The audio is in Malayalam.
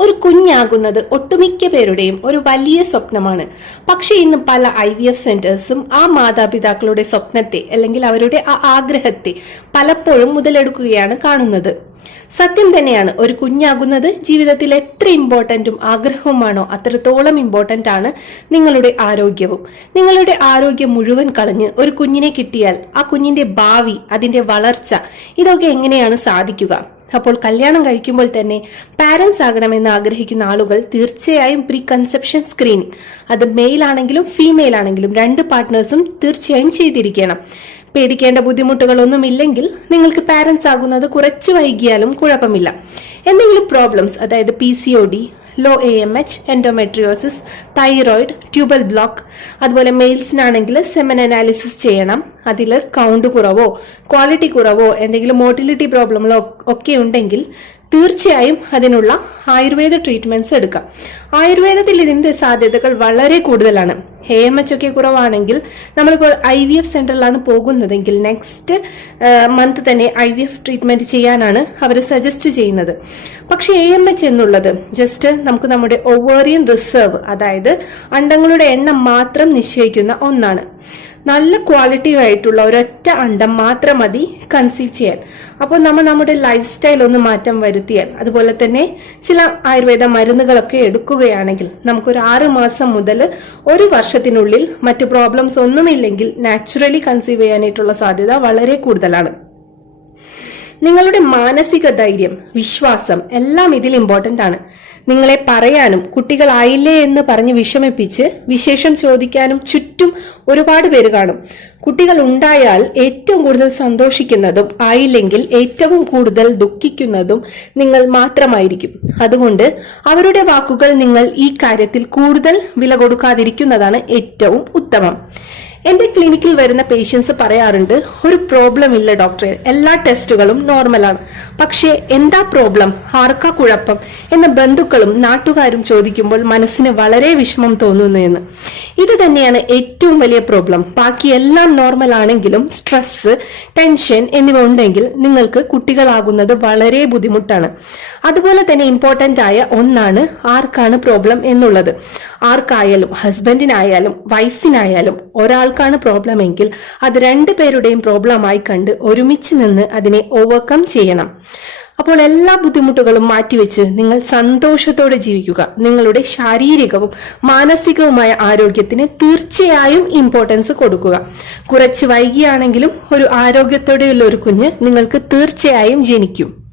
ഒരു കുഞ്ഞാകുന്നത് ഒട്ടുമിക്ക പേരുടെയും ഒരു വലിയ സ്വപ്നമാണ്. പക്ഷേ ഇന്ന് പല ഐ വി എഫ് സെന്റേഴ്സും ആ മാതാപിതാക്കളുടെ സ്വപ്നത്തെ അല്ലെങ്കിൽ അവരുടെ ആ ആഗ്രഹത്തെ പലപ്പോഴും മുതലെടുക്കുകയാണ് കാണുന്നത്. സത്യം തന്നെയാണ് ഒരു കുഞ്ഞാകുന്നത് ജീവിതത്തിൽ എത്ര ഇമ്പോർട്ടന്റും ആഗ്രഹവുമാണോ അത്രത്തോളം ഇമ്പോർട്ടന്റ് ആണ് നിങ്ങളുടെ ആരോഗ്യവും. നിങ്ങളുടെ ആരോഗ്യം മുഴുവൻ കളഞ്ഞ് ഒരു കുഞ്ഞിനെ കിട്ടിയാൽ ആ കുഞ്ഞിന്റെ ഭാവി അതിന്റെ വളർച്ച ഇതൊക്കെ എങ്ങനെയാണ് സാധിക്കുക? അപ്പോൾ കല്യാണം കഴിക്കുമ്പോൾ തന്നെ പാരന്റ്സ് ആകണമെന്ന് ആഗ്രഹിക്കുന്ന ആളുകൾ തീർച്ചയായും പ്രീ കൺസെപ്ഷൻ സ്ക്രീനിങ് അത് മെയിൽ ആണെങ്കിലും ഫീമെയിൽ ആണെങ്കിലും രണ്ട് പാർട്ട്നേഴ്സും തീർച്ചയായും ചെയ്തിരിക്കണം. പേടിക്കേണ്ട ബുദ്ധിമുട്ടുകളൊന്നും ഇല്ലെങ്കിൽ നിങ്ങൾക്ക് പാരന്റ്സ് ആകുന്നത് കുറച്ച് വൈകിയാലും കുഴപ്പമില്ല. എന്തെങ്കിലും പ്രോബ്ലംസ് അതായത് P C O D low A M H endometriosis thyroid tubal block അതുപോലെ മെയിൽസിനാണെങ്കിൽ സെമൻ അനാലിസിസ് ചെയ്യണം. അതിൽ കൗണ്ട് കുറവോ ക്വാളിറ്റി കുറവോ എന്തെങ്കിലും മോട്ടിലിറ്റി പ്രോബ്ലങ്ങളോ ഒക്കെ ഉണ്ടെങ്കിൽ തീർച്ചയായും അതിനുള്ള ആയുർവേദ ട്രീറ്റ്മെന്റ്സ് എടുക്കാം. ആയുർവേദത്തിൽ ഇതിന്റെ സാധ്യതകൾ വളരെ കൂടുതലാണ്. എ എം എച്ച് ഒക്കെ കുറവാണെങ്കിൽ നമ്മളിപ്പോൾ ഐ വി എഫ് സെന്ററിലാണ് പോകുന്നതെങ്കിൽ നെക്സ്റ്റ് മന്ത് തന്നെ ഐ വി എഫ് ട്രീറ്റ്മെന്റ് ചെയ്യാനാണ് അവർ സജസ്റ്റ് ചെയ്യുന്നത്. പക്ഷേ എ എം എച്ച് എന്നുള്ളത് ജസ്റ്റ് നമുക്ക് നമ്മുടെ ഒവേറിയൻ റിസർവ് അതായത് അണ്ടങ്ങളുടെ എണ്ണം മാത്രം നിശ്ചയിക്കുന്ന ഒന്നാണ്. നല്ല ക്വാളിറ്റി ആയിട്ടുള്ള ഒരൊറ്റ അണ്ടം മാത്രം മതി കൺസീവ് ചെയ്യാൻ. അപ്പോൾ നമ്മൾ നമ്മുടെ ലൈഫ് സ്റ്റൈൽ ഒന്ന് മാറ്റം വരുത്തിയാൽ അതുപോലെ തന്നെ ചില ആയുർവേദ മരുന്നുകളൊക്കെ എടുക്കുകയാണെങ്കിൽ നമുക്കൊരു ആറ് മാസം മുതൽ ഒരു വർഷത്തിനുള്ളിൽ മറ്റു പ്രോബ്ലംസ് ഒന്നുമില്ലെങ്കിൽ നാച്ചുറലി കൺസീവ് ചെയ്യാനായിട്ടുള്ള സാധ്യത വളരെ കൂടുതലാണ്. നിങ്ങളുടെ മാനസിക ധൈര്യം വിശ്വാസം എല്ലാം ഇതിൽ ഇമ്പോർട്ടന്റ് ആണ്. നിങ്ങളെ പറയാനും കുട്ടികളായില്ലേ എന്ന് പറഞ്ഞ് വിഷമിപ്പിച്ച് വിശേഷം ചോദിക്കാനും ചുറ്റും ഒരുപാട് പേര് കാണും. കുട്ടികൾ ഉണ്ടായാൽ ഏറ്റവും കൂടുതൽ സന്തോഷിക്കുന്നതും ആയില്ലെങ്കിൽ ഏറ്റവും കൂടുതൽ ദുഃഖിക്കുന്നതും നിങ്ങൾ മാത്രമായിരിക്കും. അതുകൊണ്ട് അവരുടെ വാക്കുകൾ നിങ്ങൾ ഈ കാര്യത്തിൽ കൂടുതൽ വില കൊടുക്കാതിരിക്കുന്നതാണ് ഏറ്റവും ഉത്തമം. എന്റെ ക്ലിനിക്കിൽ വരുന്ന പേഷ്യൻസ് പറയാറുണ്ട് ഒരു പ്രോബ്ലം ഇല്ല ഡോക്ടറെ എല്ലാ ടെസ്റ്റുകളും നോർമലാണ് പക്ഷേ എന്താ പ്രോബ്ലം ആർക്കാ കുഴപ്പം? എന്ന ബന്ധുക്കളും നാട്ടുകാരും ചോദിക്കുമ്പോൾ മനസ്സിന് വളരെ വിഷമം തോന്നുന്നു എന്ന്. ഇത് തന്നെയാണ് ഏറ്റവും വലിയ പ്രോബ്ലം ബാക്കി എല്ലാം നോർമൽ ആണെങ്കിലും സ്ട്രെസ് ടെൻഷൻ എന്നിവ ഉണ്ടെങ്കിൽ നിങ്ങൾക്ക് കുട്ടികളാകുന്നത് വളരെ ബുദ്ധിമുട്ടാണ്. അതുപോലെ തന്നെ ഇമ്പോർട്ടന്റ് ആയ ഒന്നാണ് ആർക്കാണ് പ്രോബ്ലം എന്നുള്ളത്. ആർക്കായാലും ഹസ്ബൻഡിനായാലും വൈഫിനായാലും ഒരാൾക്കാണ് പ്രോബ്ലം എങ്കിൽ അത് രണ്ടു പേരുടെയും പ്രോബ്ലമായി കണ്ട് ഒരുമിച്ച് നിന്ന് അതിനെ ഓവർകം ചെയ്യണം. അപ്പോൾ എല്ലാ ബുദ്ധിമുട്ടുകളും മാറ്റിവെച്ച് നിങ്ങൾ സന്തോഷത്തോടെ ജീവിക്കുക. നിങ്ങളുടെ ശാരീരികവും മാനസികവുമായ ആരോഗ്യത്തിന് തീർച്ചയായും ഇമ്പോർട്ടൻസ് കൊടുക്കുക. കുറച്ച് വൈകിയാണെങ്കിലും ഒരു ആരോഗ്യത്തോടെയുള്ള ഒരു കുഞ്ഞ് നിങ്ങൾക്ക് തീർച്ചയായും ജനിക്കും.